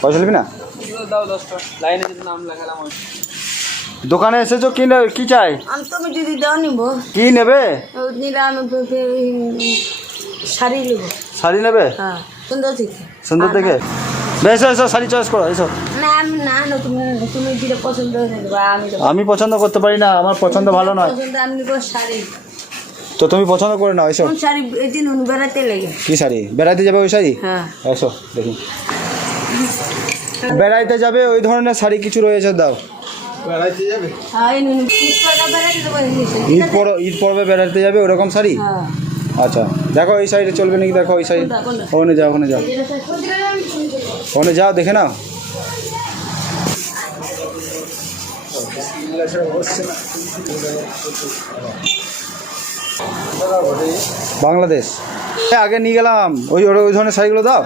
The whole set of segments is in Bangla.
পয়সা নিবি না? দোকানে এসেছ কি কি চাই? আমি তুমি যদি দাও নিব। কি নেবে? নিলাম শাড়ি নেব। শাড়ি নেবে? হ্যাঁ সুন্দর ঠিক সুন্দর দেখে? বেশ এসো শাড়ি চয়েস করো এসো। না আমি না না তুমি তুমি যেটা পছন্দ আমি পছন্দ করতে পারি না আমার পছন্দ ভালো নয়। পছন্দ আমি শাড়ি। তো তুমি পছন্দ করে নাও এসো। শাড়ি এই দিন উনি বেড়াতে লেগে? কি শাড়ি? বেড়াইতে যাবে ওই শাড়ি? হ্যাঁ। এসো দেখি। বেড়াইতে যাবে ওই ধরনের শাড়ি কিছু রয়েছে দাও। হ্যাঁ বেড়াতে ঈদ পর্বে বেড়াতে যাবে ওরকম শাড়ি? হ্যাঁ। আচ্ছা দেখো এই সাইডে চলবে নাকি দেখো ওই সাইড? ওখানে যাও ওখানে যাও। ওখানে যাও দেখে নাও। বাংলাদেশ। আগে নিয়ে গেলাম। ওই ওই ওই ধরনের শাড়িগুলো দাও।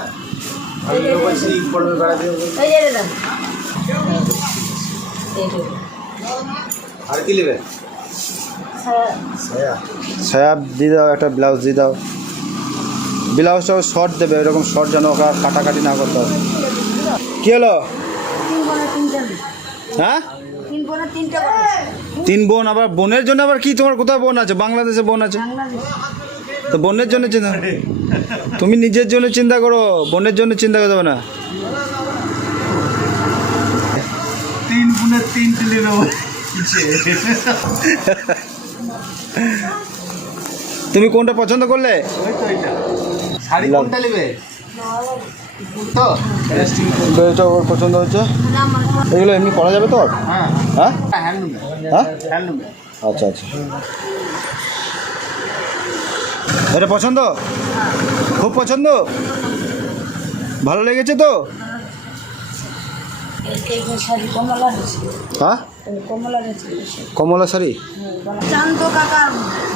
আর কি নেবে? হ্যাঁ। দিয়ে দাও একটা ব্লাউজ দিয়ে দাও। ব্লাউজটাও শর্ট দেবে এরকম শর্ট যেন ওকে আর কাটাকাটি না করতে হবে কী হলো? হ্যাঁ? তিন বোনা তিনটা করে। তিন বোন আবার বোনের জন্য আবার কি? তোমার কোথায় বোন আছে? বাংলাদেশে বোন আছে? তো বোনের জন্য চিন্তা তুমি নিজের জন্য চিন্তা করো বোনের জন্য চিন্তা করতে হবে না। তিন গুণের তিন তুলে তুমি কোনটা পছন্দ করলে? শাড়ি কোনটা নেবে? তো? এটা ওর পছন্দ হচ্ছে। এগুলো এমনি করা যাবে তো হ্যাঁ। হ্যাঁ? হ্যাঁ আচ্ছা আচ্ছা। এটা পছন্দ? খুব পছন্দ? ভালো লেগেছে তো? হ্যাঁ? কমলা শাড়ি? চান্দ কাকার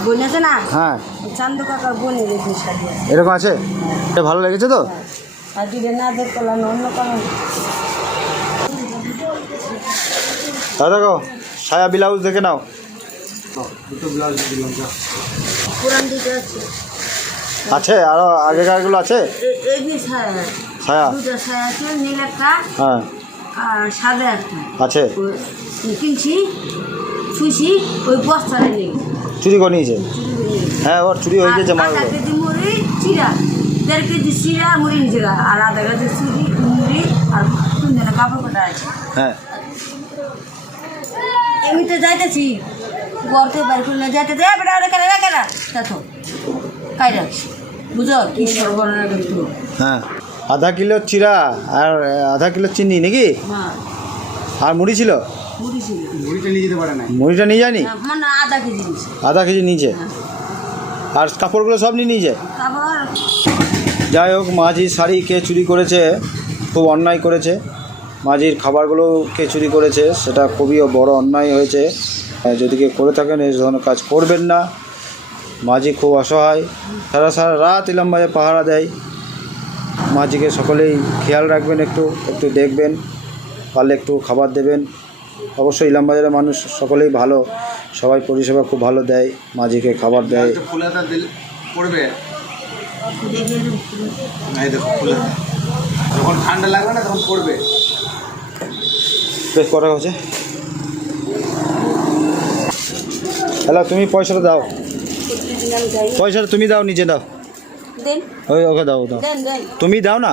বোন আছে না? হ্যাঁ। চান্দ কাকার আছে। এরকম আছে? এটা ভালো লেগেছে তো? আর যদি না অন্য তা দেখো সায়া ব্লাউজ দেখে নাও। দুটো ব্লাউজ দিলাম পুরান দিকে আছে। আছে? আরও আগেকারগুলো আছে? এ- এই যে ছায়া। ছায়া? দুটো ছায়া আছে নীল একটা হ্যাঁ। আর সাদা একটা। আছে? কিনছি ছুঁছি ওই বস্তায় লেগেছে চুরি করে নিয়েছে? হ্যাঁ ওর চুরি হয়ে গেছে আর মালগুলো। চিরা। দেড় কেজি চিরা মুড়ি চিরা আর আধা কেজি মুড়ি আর তিনজনে কাপড় কাটা আছে হ্যাঁ এমনিতে যাইতেছি বাড়ি খুললে যাইতেছি এ বেটা ওরা কেনা কেনা দেখো কাই রাখছি বুঝো কি কিন্তু হ্যাঁ আধা কিলো চিরা আর আধা কিলো চিনি নাকি হ্যাঁ আর মুড়ি ছিল মুড়িটা নিয়ে যেতে পারে না মুড়িটা নিয়ে যায়নি আধা কেজি নিয়েছে নিচে হ্যাঁ। আর কাপড়গুলো সব নিয়ে নিয়ে যায় যাই হোক, মাঝি শাড়ি কে চুরি করেছে, খুব অন্যায় করেছে। মাঝির খাবারগুলো কে চুরি করেছে, সেটা খুবই বড় অন্যায় হয়েছে। যদি কেউ করে থাকেন এই ধরনের কাজ করবেন না। মাঝি খুব অসহায়। সারা সারা রাত ইলাম বাজে পাহারা দেয়। মাঝিকে সকলেই খেয়াল রাখবেন একটু একটু দেখবেন, পারলে একটু খাবার দেবেন। অবশ্যই ইলাম বাজারের মানুষ সকলেই ভালো। সবাই পরিষেবা খুব ভালো দেয়। মাঝিকে খাবার দেয় ব্লাউজটা ফুলাতা দিলে পড়বে দেখে এই দেখো ফুলাতা যখন ঠান্ডা লাগবে না তখন পড়বে। বেশ কটা হচ্ছে হ্যালো তুমি পয়সাটা দাও। প্রতিদিন আমি যাই পয়সাটা তুমি দাও নিজে দাও। ওই ওকে দাও দাও। তুমি দাও না?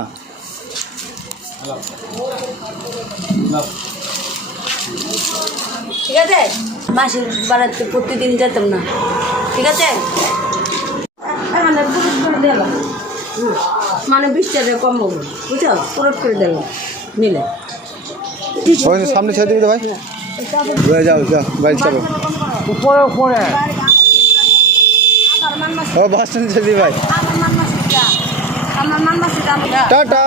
ঠিক আছে? মাসের বাড়াতে প্রতিদিন যেতাম না। ঠিক আছে? মানে করে দিলাম। মানে বিশ টাকা কম হবে বুঝছ? পুরুষ করে দিলাম নিলে। ওই সামনে ছেড়ে দিবি ভাই? যাও যাও গাড়ি চাপো উপরে উপরে। ও বাস স্ট্যান্ডে ছেড়ে দিবি ভাই। টাটা।